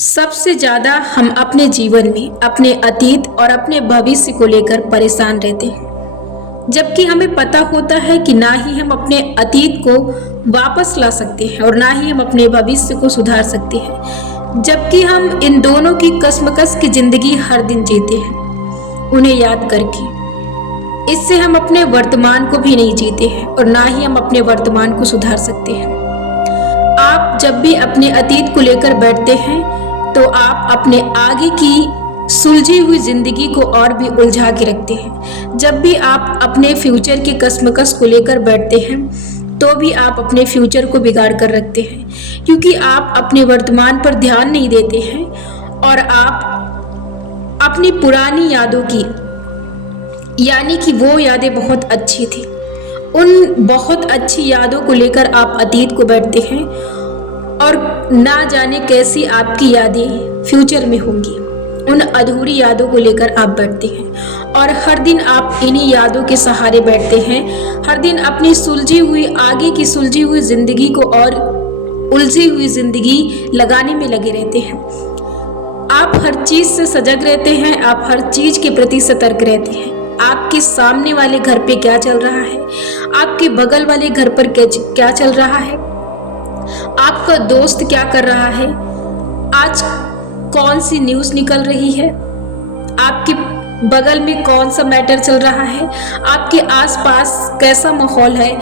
सबसे ज़्यादा हम अपने जीवन में अपने अतीत और अपने भविष्य को लेकर परेशान रहते हैं, जबकि हमें पता होता है कि ना ही हम अपने अतीत को वापस ला सकते हैं और ना ही हम अपने भविष्य को सुधार सकते हैं, जबकि हम इन दोनों की कश्मकश की जिंदगी हर दिन जीते हैं उन्हें याद करके। इससे हम अपने वर्तमान को भी नहीं जीते हैं और ना ही हम अपने वर्तमान को सुधार सकते हैं। आप जब भी अपने अतीत को लेकर बैठते हैं तो आप अपने आगे की सुलझी हुई जिंदगी को और भी उलझा के रखते हैं। जब भी आप अपने फ्यूचर के कश्मकश को लेकर बैठते हैं तो भी आप अपने फ्यूचर को बिगाड़ कर रखते हैं, क्योंकि आप अपने वर्तमान पर ध्यान नहीं देते हैं और आप अपनी पुरानी यादों की, यानी कि वो यादें बहुत अच्छी थी, उन बहुत अच्छी यादों को लेकर आप अतीत को बैठते हैं और ना जाने कैसी आपकी यादें फ्यूचर में होंगी। उन अधूरी यादों को लेकर आप बैठते हैं और हर दिन आप इन्हीं यादों के सहारे बैठते हैं। हर दिन अपनी सुलझी हुई, आगे की सुलझी हुई जिंदगी को और उलझी हुई जिंदगी लगाने में लगे रहते हैं। आप हर चीज से सजग रहते हैं, आप हर चीज के प्रति सतर्क रहते हैं। आपके सामने वाले घर पे क्या चल रहा है, आपके बगल वाले घर पर क्या चल रहा है, आपका दोस्त क्या कर रहा है, आज कौन सी न्यूज़ निकल रही है, आपके बगल में कौन सा मैटर चल रहा है, आपके आसपास कैसा माहौल है,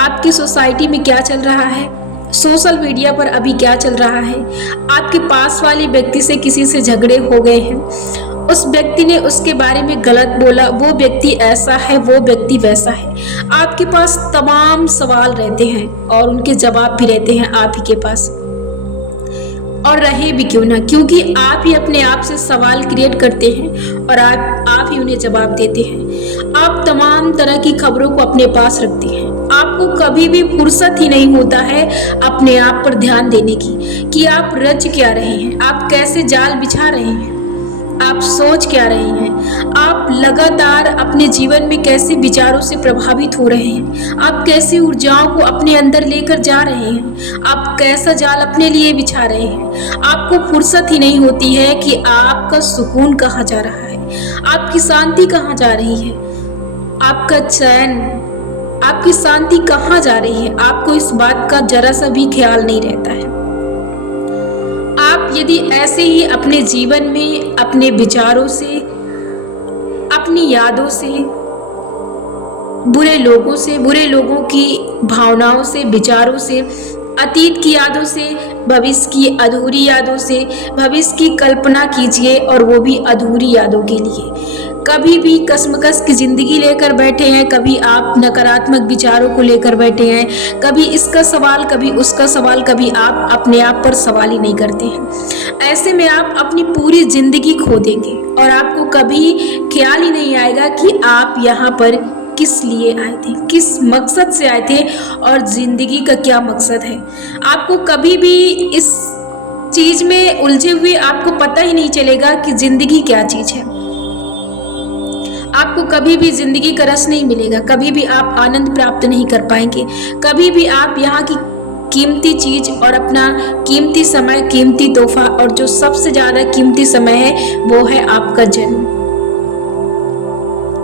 आपकी सोसाइटी में क्या चल रहा है, सोशल मीडिया पर अभी क्या चल रहा है, आपके पास वाले व्यक्ति से किसी से झगड़े हो गए हैं, उस व्यक्ति ने उसके बारे में गलत बोला, वो व्यक्ति ऐसा है, वो व्यक्ति वैसा है। आपके पास तमाम सवाल रहते हैं और उनके जवाब भी रहते हैं आप ही के पास, और रहे भी क्यों ना, क्योंकि आप ही अपने आप से सवाल क्रिएट करते हैं और आप ही उन्हें जवाब देते हैं। आप तमाम तरह की खबरों को अपने पास रखते हैं। आपको कभी भी फुर्सत ही नहीं होता है अपने आप पर ध्यान देने की कि आप रच क्या रहे हैं, आप कैसे जाल बिछा रहे हैं, आप सोच क्या रहे हैं, आप लगातार अपने जीवन में कैसे विचारों से प्रभावित हो रहे हैं, आप कैसी ऊर्जाओं को अपने अंदर लेकर जा रहे हैं, आप कैसा जाल अपने लिए बिछा रहे हैं। आपको फुर्सत ही नहीं होती है कि आपका सुकून कहाँ जा रहा है, आपकी शांति कहाँ जा रही है, आपका चैन, आपकी शांति कहाँ जा रही है। आपको इस बात का जरा सा भी ख्याल नहीं रहता है। आप यदि ऐसे ही अपने जीवन में अपने विचारों से, अपनी यादों से, बुरे लोगों की भावनाओं से, विचारों से, अतीत की यादों से, भविष्य की अधूरी यादों से, भविष्य की कल्पना कीजिए और वो भी अधूरी यादों के लिए। कभी भी कश्मकश की जिंदगी लेकर बैठे हैं, कभी आप नकारात्मक विचारों को लेकर बैठे हैं, कभी इसका सवाल, कभी उसका सवाल, कभी आप अपने आप पर सवाल ही नहीं करते हैं। ऐसे में आप अपनी पूरी जिंदगी खो देंगे और आपको कभी ख्याल ही नहीं आएगा कि आप यहाँ पर किस लिए आए थे, किस मकसद से आए थे और जिंदगी का क्या मकसद है। आपको कभी भी इस चीज में उलझे हुए आपको पता ही नहीं चलेगा कि जिंदगी क्या चीज है। आपको कभी भी जिंदगी का रस नहीं मिलेगा, कभी भी आप आनंद प्राप्त नहीं कर पाएंगे, कभी भी आप यहाँ की कीमती चीज और अपना कीमती समय, कीमती तोहफा, और जो सबसे ज्यादा कीमती समय है वो है आपका जन्म,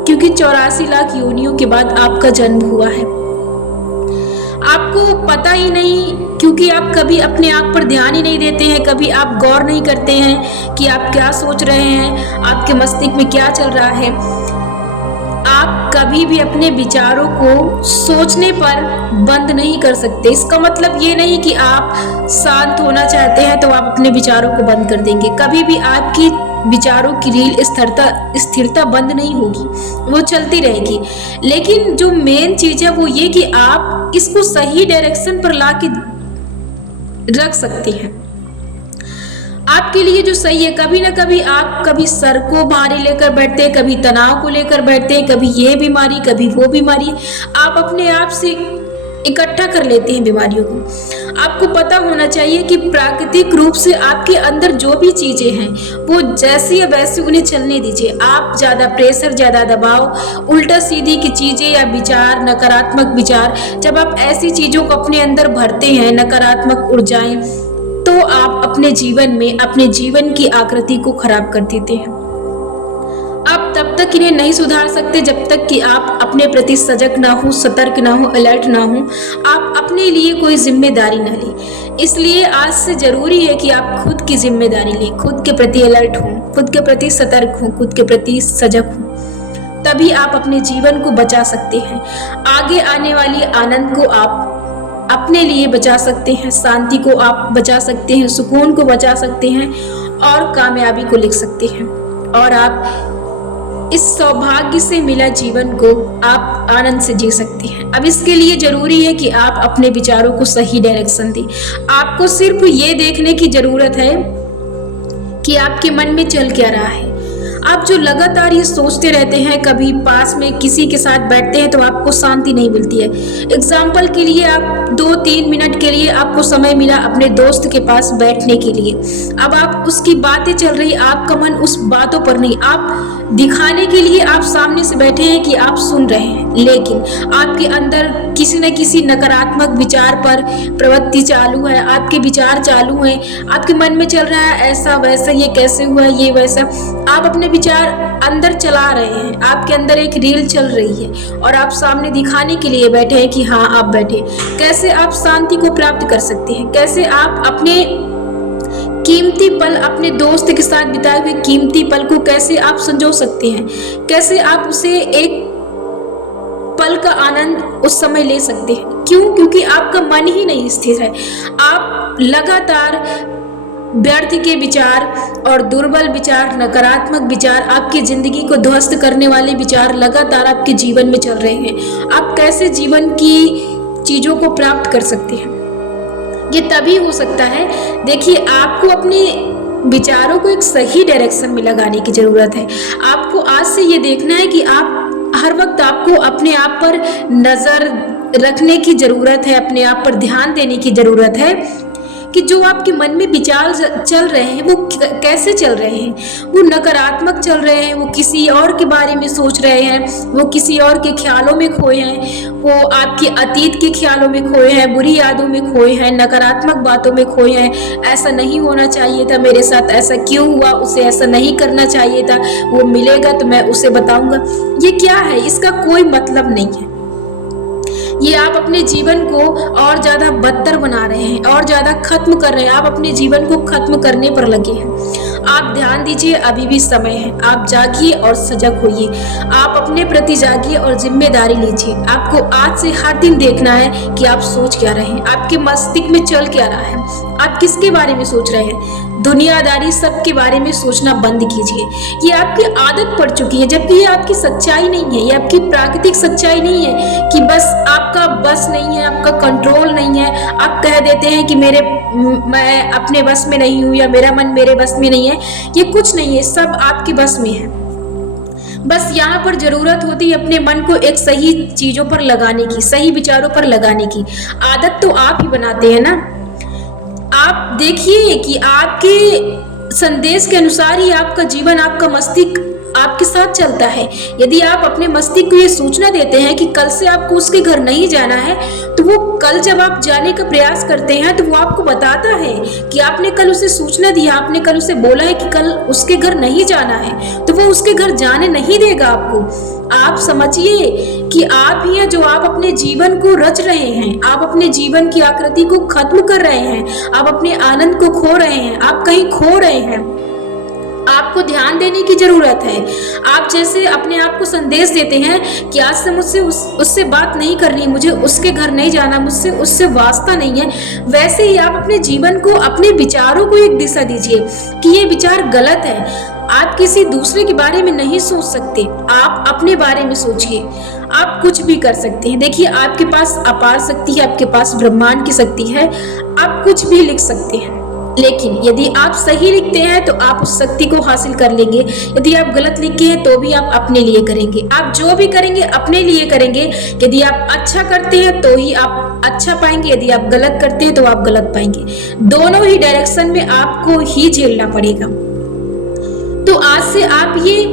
क्योंकि 84 लाख योनियों के बाद आपका जन्म हुआ है। आपको पता ही नहीं, क्योंकि आप कभी अपने आप पर ध्यान ही नहीं देते हैं, कभी आप गौर नहीं करते हैं कि आप क्या सोच रहे हैं, आपके मस्तिष्क में क्या चल रहा है। आप कभी भी अपने विचारों को सोचने पर बंद नहीं कर सकते। इसका मतलब ये नहीं कि आप शांत होना चाहते हैं तो आप अपने विचारों को बंद कर देंगे। कभी भी आपकी विचारों की रील स्थिरता बंद नहीं होगी, वो चलती रहेगी। लेकिन जो मेन चीज है वो ये कि आप इसको सही डायरेक्शन पर ला के रख सकते हैं। आपके लिए जो सही है, कभी ना कभी आप कभी सर को भारी लेकर बैठते हैं, कभी तनाव को लेकर बैठते हैं, कभी ये बीमारी, कभी वो बीमारी। आप अपने आप से इकट्ठा कर लेते हैं बीमारियों को। आपको पता होना चाहिए कि प्राकृतिक रूप से आपके अंदर जो भी चीजें हैं वो जैसी या वैसी उन्हें चलने दीजिए। आप ज्यादा प्रेशर, ज्यादा दबाव, उल्टा सीधी की चीजें या विचार, नकारात्मक विचार, जब आप ऐसी चीजों को अपने अंदर भरते हैं, नकारात्मक ऊर्जाएं, तो आप अपने जीवन में अपने जीवन की आकृति को खराब कर देते हैं। आप तब तक इन्हें नहीं सुधार सकते जब तक कि आप अपने प्रति सजग ना हो, सतर्क ना हो, अलर्ट ना हो, आप अपने लिए कोई जिम्मेदारी ना लें। इसलिए आज से जरूरी है कि आप खुद की जिम्मेदारी लें, खुद के प्रति अलर्ट हों, खुद के प्रति सतर्क हों, खुद के प्रति सजग हों। तभी आप अपने जीवन को बचा सकते हैं। आगे आने वाली आनंद को आप अपने लिए बचा सकते हैं, शांति को आप बचा सकते हैं, सुकून को बचा सकते हैं और कामयाबी को लिख सकते हैं। और आप इस सौभाग्य से मिला जीवन को आप आनंद से जी सकते हैं। अब इसके लिए जरूरी है कि आप अपने विचारों को सही डायरेक्शन दें। आपको सिर्फ ये देखने की जरूरत है कि आपके मन में चल क्या रहा है। आप जो लगातार ये सोचते रहते हैं, कभी पास में किसी के साथ बैठते हैं तो आपको शांति नहीं मिलती है। एग्जाम्पल के लिए आप 2-3 मिनट के लिए आपको समय मिला अपने दोस्त के पास बैठने के लिए। अब आप उसकी बातें चल रही, आपका मन उस बातों पर नहीं, आप दिखाने के लिए आप सामने से बैठे हैं कि आप सुन रहे हैं, लेकिन आपके अंदर किसी न किसी नकारात्मक विचार पर प्रवृत्ति चालू है, आपके विचार चालू हैं, आपके मन में चल रहा है ऐसा वैसा, ये कैसे हुआ, ये वैसा। आप अपने विचार अंदर चला रहे हैं, आपके अंदर एक रील चल रही है और आप सामने दिखाने के लिए बैठे हैं कि हाँ आप बैठे। कैसे आप शांति को प्राप्त कर सकते हैं? कैसे आप अपने कीमती पल, अपने दोस्त के साथ बिताए हुए कीमती पल को कैसे आप संजो सकते हैं? कैसे आप उसे एक पल का आनंद उस समय ले सकते हैं? क्यों? क्योंकि आपका मन ही नहीं स्थिर है। आप लगातार व्यर्थ के विचार और दुर्बल विचार, नकारात्मक विचार, आपकी जिंदगी को ध्वस्त करने वाले विचार लगातार आपके जीवन में चल रहे हैं। आप कैसे जीवन की चीजों को प्राप्त कर सकते हैं? ये तभी हो सकता है, देखिए, आपको अपने विचारों को एक सही डायरेक्शन में लगाने की जरूरत है। आपको आज से ये देखना है कि आप हर वक्त आपको अपने आप पर नजर रखने की जरूरत है, अपने आप पर ध्यान देने की जरूरत है कि जो आपके मन में विचार चल रहे हैं वो कैसे चल रहे हैं। वो नकारात्मक चल रहे हैं, वो किसी और के बारे में सोच रहे हैं, वो किसी और के ख्यालों में खोए हैं, वो आपके अतीत के ख्यालों में खोए हैं, बुरी यादों में खोए हैं, नकारात्मक बातों में खोए हैं। ऐसा नहीं होना चाहिए था मेरे साथ, ऐसा क्यों हुआ, उसे ऐसा नहीं करना चाहिए था, वो मिलेगा तो मैं उसे बताऊंगा। ये क्या है? इसका कोई मतलब नहीं है। ये आप अपने जीवन को और ज्यादा बदतर बना रहे हैं, और ज्यादा खत्म कर रहे हैं। आप अपने जीवन को खत्म करने पर लगे हैं। आप ध्यान दीजिए, अभी भी समय है। आप जागिए और सजग होइए। आप अपने प्रति जागिए और जिम्मेदारी लीजिए। आपको आज से हर दिन देखना है कि आप सोच क्या रहे हैं, आपके मस्तिष्क में चल क्या रहा है, आप किसके बारे में सोच रहे हैं। दुनियादारी सबके बारे में सोचना बंद कीजिए। ये आपकी आदत पड़ चुकी है, जबकि ये आपकी सच्चाई नहीं है, ये आपकी प्राकृतिक सच्चाई नहीं है कि बस आपका बस नहीं है, आपका कंट्रोल नहीं है। आप कह देते हैं कि मैं अपने बस में नहीं हूँ या मेरा मन मेरे बस में नहीं है। ये कुछ नहीं है, सब आपके बस में है। बस यहाँ पर जरूरत होती है अपने मन को एक सही चीजों पर लगाने की, सही विचारों पर लगाने की। आदत तो आप ही बनाते हैं ना। आप देखिए कि आपके संदेश के अनुसार ही आपका जीवन, आपका मस्तिष्क आपके साथ चलता है। यदि आप अपने मस्तिष्क को ये सूचना देते हैं कि कल से आपको उसके घर नहीं जाना है, तो वो कल जब आप जाने का प्रयास करते हैं तो वो आपको बताता है कि आपने कल उसे सूचना दी, आपने कल उसे बोला है कि कल उसके घर नहीं जाना है, तो वो उसके घर जाने नहीं देगा आपको। आप समझिए कि आप ही हैं जो आप अपने जीवन को रच रहे हैं, आप अपने जीवन की आकृति को खत्म कर रहे हैं, आप अपने आनंद को खो रहे हैं, आप कहीं खो रहे हैं। आपको ध्यान देने की जरूरत है। आप जैसे अपने आप को संदेश देते हैं कि आज से मुझसे उससे बात नहीं करनी, मुझे उसके घर नहीं जाना, मुझसे उससे वास्ता नहीं है, वैसे ही आप अपने जीवन को, अपने विचारों को एक दिशा दीजिए कि ये विचार गलत है। आप किसी दूसरे के बारे में नहीं सोच सकते, आप अपने बारे में सोचिए। आप कुछ भी कर सकते हैं। देखिए, आपके पास अपार शक्ति है, आपके पास ब्रह्मांड की शक्ति है, आप कुछ भी लिख सकते हैं। लेकिन यदि आप सही लिखते हैं तो आप उस शक्ति को हासिल कर लेंगे। यदि आप गलत लिखे हैं तो भी आप अपने लिए करेंगे। आप जो भी करेंगे अपने लिए करेंगे। यदि आप अच्छा करते हैं तो ही आप अच्छा पाएंगे, यदि आप गलत करते हैं तो आप गलत पाएंगे। दोनों ही डायरेक्शन में आपको ही झेलना पड़ेगा। तो आज से आप ये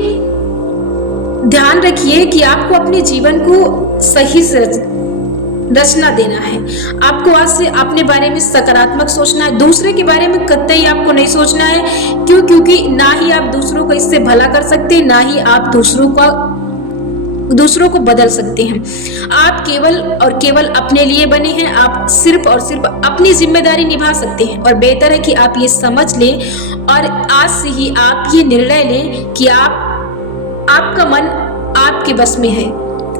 ध्यान रखिए कि आपको अपने जीवन को सही से रचना देना है। आपको आज से अपने बारे में सकारात्मक सोचना है, दूसरे के बारे में कतई आपको नहीं सोचना है। क्यों? क्योंकि ना ही आप दूसरों को इससे भला कर सकते हैं, ना ही आप दूसरों को बदल सकते हैं। आप केवल और केवल अपने लिए बने हैं। आप सिर्फ और सिर्फ अपनी जिम्मेदारी निभा सकते हैं और बेहतर है कि आप ये समझ लें और आज से ही आप ये निर्णय लें कि आपका मन आपके बस में है।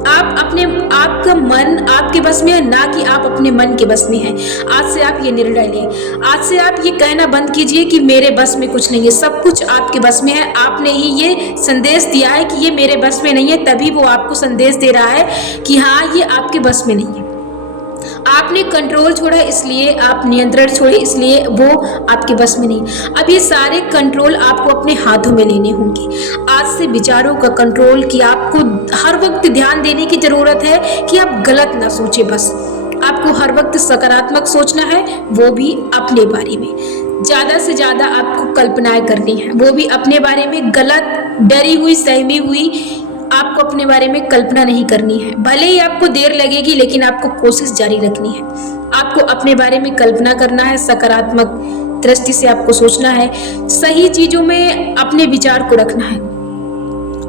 आपका मन आपके बस में है, ना कि आप अपने मन के बस में हैं। आज से आप ये निर्णय लें। आज से आप ये कहना बंद कीजिए कि मेरे बस में कुछ नहीं है। सब कुछ आपके बस में है। आपने ही ये संदेश दिया है कि ये मेरे बस में नहीं है, तभी वो आपको संदेश दे रहा है कि हाँ, ये आपके बस में नहीं है। आपने कंट्रोल छोड़ा, इसलिए आप नियंत्रण छोड़े, इसलिए वो आपके बस में नहीं। अब ये सारे कंट्रोल आपको अपने हाथों में लेने होंगे। आज से विचारों का कंट्रोल कि आपको हर वक्त ध्यान देने की जरूरत है कि आप गलत ना सोचें। बस आपको हर वक्त सकारात्मक सोचना है, वो भी अपने बारे में। ज्यादा से ज्यादा आपको कल्पनाएं करनी है, वो भी अपने बारे में। गलत, डरी हुई, सहमी हुई आपको अपने बारे में कल्पना नहीं करनी है। भले ही आपको देर लगेगी, लेकिन आपको कोशिश जारी रखनी है। आपको अपने बारे में कल्पना करना है, सकारात्मक दृष्टि से आपको सोचना है, सही चीजों में अपने विचार को रखना है।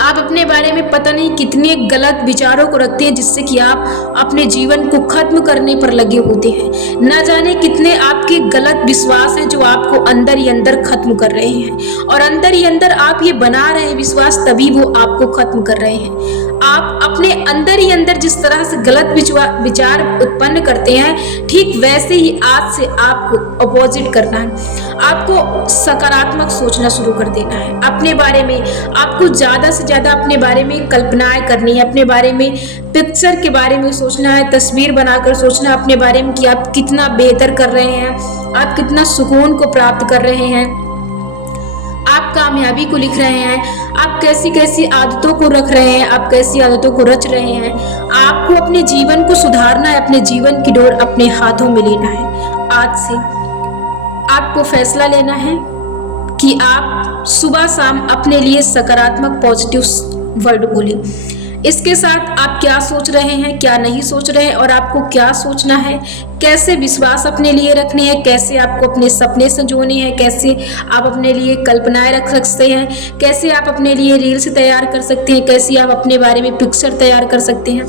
आप अपने बारे में पता नहीं कितने गलत विचारों को रखते हैं, जिससे कि आप अपने जीवन को खत्म करने पर लगे होते हैं। न जाने कितने आपके गलत विश्वास हैं जो आपको अंदर ही अंदर खत्म कर रहे हैं, और अंदर ही अंदर आप ये बना रहे हैं विश्वास, तभी वो आपको खत्म कर रहे हैं। आप अपने अंदर ही अंदर जिस तरह से गलत विचार उत्पन्न करते हैं, ठीक वैसे ही आज से आपको अपोजिट करना है। आपको सकारात्मक सोचना शुरू कर देना है। अपने बारे में आपको ज्यादा से ज्यादा अपने बारे में कल्पनाएं करनी है, अपने बारे में पिक्चर के बारे में सोचना है, तस्वीर बनाकर सोचना अपने बारे में कि आप कितना बेहतर कर रहे हैं, आप कितना सुकून को प्राप्त कर रहे हैं, आप कामयाबी को लिख रहे हैं, आप कैसी कैसी आदतों को रख रहे हैं, आप कैसी आदतों को रच रहे हैं। आपको अपने जीवन को सुधारना है, अपने जीवन की डोर अपने हाथों में लेना है। आज से आपको फैसला लेना है कि आप सुबह शाम अपने लिए सकारात्मक पॉजिटिव वर्ड बोलें। इसके साथ आप क्या सोच रहे हैं, क्या नहीं सोच रहे हैं, और आपको क्या सोचना है, कैसे विश्वास अपने लिए रखने हैं, कैसे आपको अपने सपने संजोने हैं, कैसे आप अपने लिए कल्पनाएं रख सकते हैं, कैसे आप अपने लिए रील्स तैयार कर सकते हैं, कैसे आप अपने बारे में पिक्चर तैयार कर सकते हैं।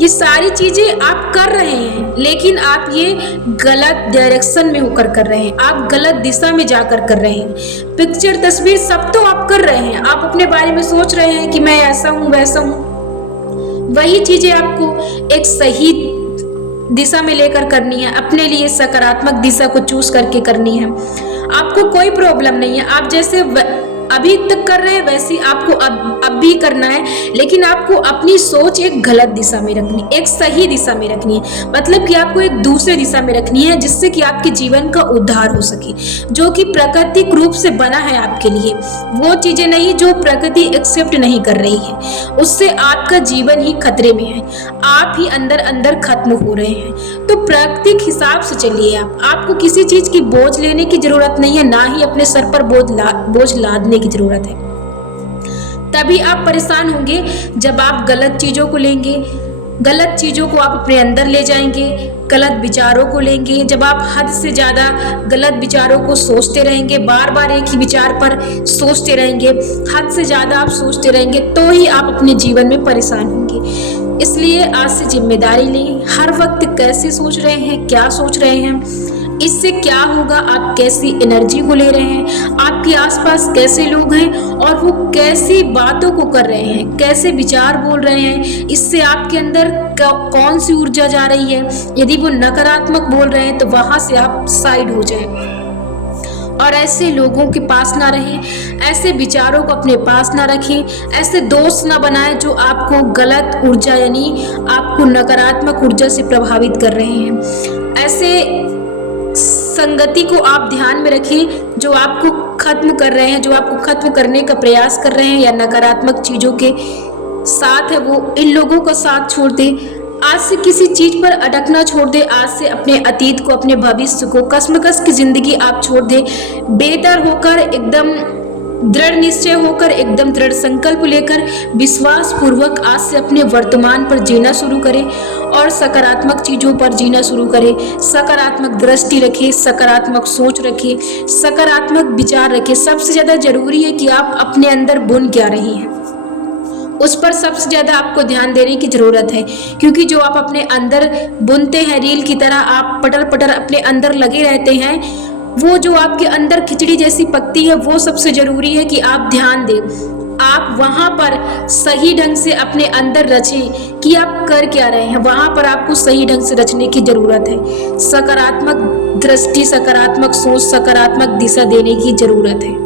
ये सारी चीजें आप कर रहे हैं, लेकिन आप ये गलत डायरेक्शन में होकर कर रहे हैं, आप गलत दिशा में जाकर कर रहे हैं। पिक्चर, तस्वीर सब तो आप कर रहे हैं, आप अपने बारे में सोच रहे हैं कि मैं ऐसा हूं, वैसा हूं। वही चीजें आपको एक सही दिशा में लेकर करनी है, अपने लिए सकारात्मक दिशा को चूज करके करनी है। आपको कोई प्रॉब्लम नहीं है, आप जैसे अभी तक कर रहे हैं वैसे आपको अब भी करना है, लेकिन आपको अपनी सोच एक गलत दिशा में रखनी, एक सही दिशा में रखनी है। मतलब कि आपको एक दूसरे दिशा में रखनी है, जिससे कि आपके जीवन का उद्धार हो सके, जो कि प्राकृतिक रूप से बना है आपके लिए। वो चीजें नहीं जो प्रकृति एक्सेप्ट नहीं कर रही है, उससे आपका जीवन ही खतरे में है, आप ही अंदर अंदर खत्म हो रहे हैं। तो प्राकृतिक हिसाब से चलिए। आपको किसी चीज की बोझ लेने की जरूरत नहीं है, ना ही अपने सर पर बोझ लादने की जरूरत है। तभी आप परेशान होंगे जब आप गलत चीजों को लेंगे, गलत चीजों को आप अपने अंदर ले जाएंगे, गलत विचारों को लेंगे। जब आप हद से ज्यादा गलत विचारों को सोचते रहेंगे, बार बार एक ही विचार पर सोचते रहेंगे, हद से ज्यादा आप सोचते रहेंगे, तो ही आप अपने जीवन में परेशान होंगे। इसलिए आज से जिम्मेदारी लें, हर वक्त कैसे सोच रहे हैं, क्या सोच रहे हैं, इससे क्या होगा, आप कैसी एनर्जी को ले रहे हैं, आपके आसपास कैसे लोग हैं और वो कैसी बातों को कर रहे हैं, कैसे विचार बोल रहे हैं, इससे आपके अंदर कौन सी ऊर्जा जा रही है। यदि वो नकारात्मक बोल रहे हैं तो वहां से आप साइड हो जाएं और ऐसे लोगों के पास ना रहें, ऐसे विचारों को अपने पास ना रखें, ऐसे दोस्त ना बनाएं जो आपको गलत ऊर्जा यानी आपको नकारात्मक ऊर्जा से प्रभावित कर रहे हैं। ऐसे संगति को आप ध्यान में रखें जो आपको खत्म कर रहे हैं, जो आपको खत्म करने का प्रयास कर रहे हैं या नकारात्मक चीजों के साथ है, वो इन लोगों का साथ छोड़ दे। आज से किसी चीज पर अटकना छोड़ दे, आज से अपने अतीत को, अपने भविष्य को, कश्मकश की जिंदगी आप छोड़ दे। बेहतर होकर एकदम दृढ़ निश्चय होकर, एकदम दृढ़ संकल्प लेकर विश्वास पूर्वक आज से अपने वर्तमान पर जीना शुरू करें और सकारात्मक चीजों पर जीना शुरू करें। सकारात्मक दृष्टि रखें, सकारात्मक सोच रखें, सकारात्मक विचार रखें। सबसे ज्यादा जरूरी है कि आप अपने अंदर बुन क्या रही हैं, उस पर सबसे ज्यादा आपको ध्यान देने की जरूरत है। क्योंकि जो आप अपने अंदर बुनते हैं, रील की तरह आप पटर पटर अपने अंदर लगे रहते हैं, वो जो आपके अंदर खिचड़ी जैसी पकती है, वो सबसे जरूरी है कि आप ध्यान दें। आप वहां पर सही ढंग से अपने अंदर रचें कि आप कर क्या रहे हैं। वहां पर आपको सही ढंग से रचने की जरूरत है। सकारात्मक दृष्टि, सकारात्मक सोच, सकारात्मक दिशा देने की जरूरत है।